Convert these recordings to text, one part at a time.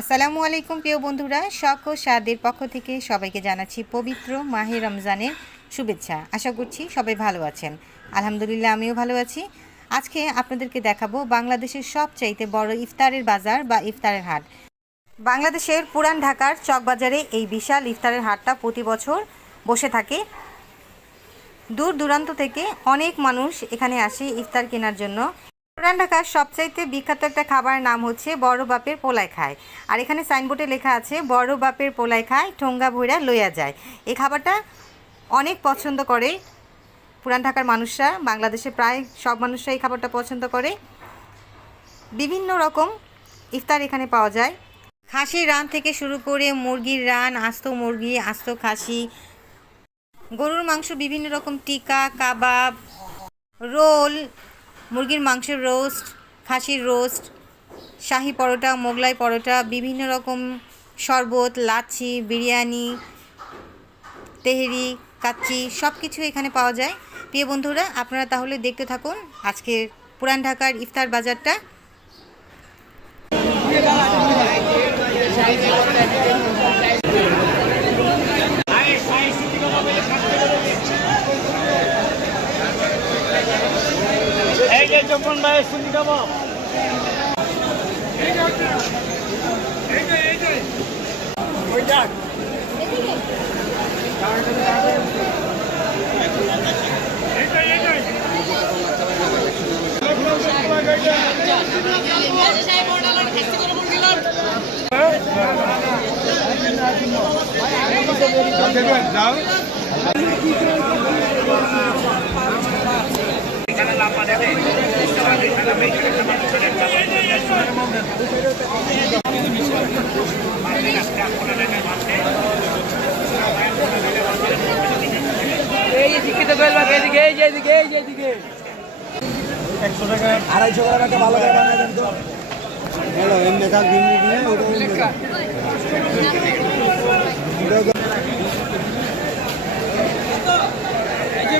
আসসালামু আলাইকুম প্রিয় বন্ধুরা, শখ ও স্বাদের পক্ষ থেকে সবাইকে জানাচ্ছি পবিত্র মাহে রমজানের শুভেচ্ছা। আশা করছি সবাই ভালো আছেন। আলহামদুলিল্লাহ আমিও ভালো আছি। আজকে আপনাদেরকে দেখাবো বাংলাদেশের সবচাইতে বড় ইফতারের বাজার বা ইফতারের হাট। বাংলাদেশের পুরান ঢাকার চকবাজারে এই বিশাল ইফতারের হাটটা প্রতি বছর বসে থাকে। দূর দূরান্ত থেকে অনেক মানুষ এখানে আসে ইফতার কেনার জন্য। পুরান ঢাকার সবচাইতে বিখ্যাত একটা খাবার নাম হচ্ছে বড় বাপের পোলায় খায়। আর এখানে সাইনবোর্ডে লেখা আছে বড় বাপের পোলায় খায়, ঠোঙ্গা ভইরা লইয়া যায়। এই খাবারটা অনেক পছন্দ করে পুরান ঢাকার মানুষরা। বাংলাদেশে প্রায় সব মানুষরা এই খাবারটা পছন্দ করে। বিভিন্ন রকম ইফতার এখানে পাওয়া যায়। খাসির রান থেকে শুরু করে মুরগির রান, আস্ত মুরগি, আস্ত খাসি, গরুর মাংস, বিভিন্ন রকম টিকা, কাবাব, রোল, মুরগির মাংসের রোস্ট, খাসির রোস্ট, শাহি পরোটা, মোগলাই পরোটা, বিভিন্ন রকম শরবত, লাচ্ছি, বিরিয়ানি, তেহেরি, কাচ্চি সব কিছু এখানে পাওয়া যায়। প্রিয় বন্ধুরা, আপনারা তাহলে দেখতে থাকুন আজকের পুরান ঢাকার ইফতার বাজারটা।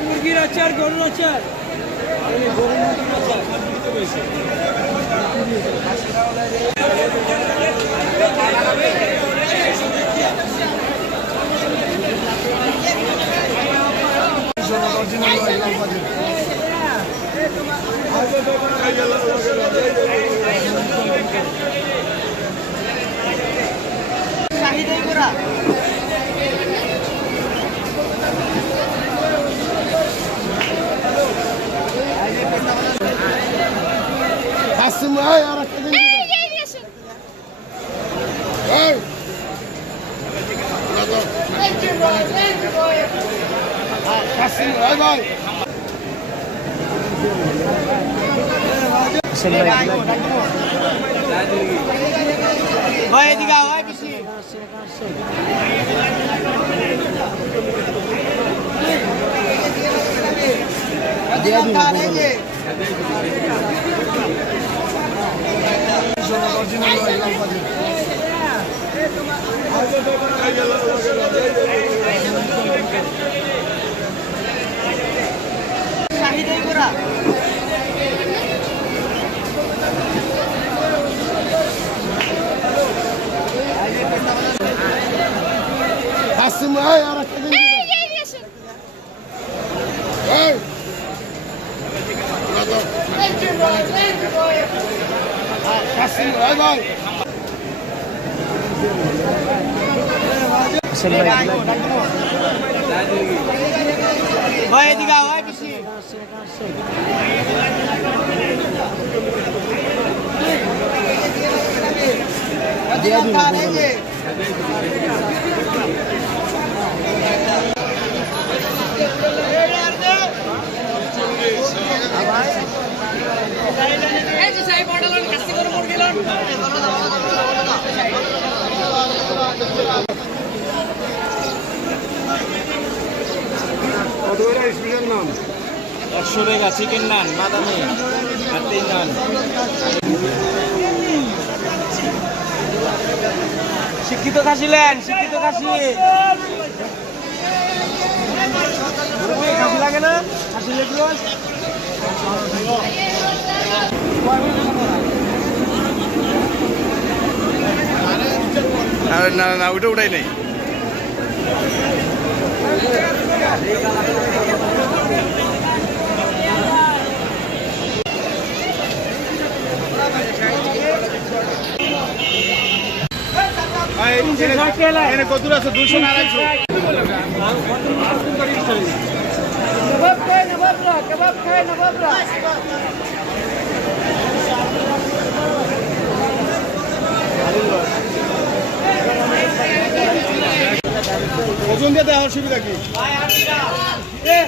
মুরগির আচার, গরুর আচার, শাহিদাই করা শাহিদাই করা নাম 100 টাকা চিকেন নান, বাদামি আর 3 নান। শিক্ষিত খাসিলেন, শিক্ষিত খাসি খাসি লাগে না, খাসি লেগুলো আরে আরে না না ওটা ওটাই নেই। কত দূর আছে? 200 না 250? কাবাব খায় নবাবরা ওজন দিয়ে দেওয়ার সুবিধা কি? হ্যাঁ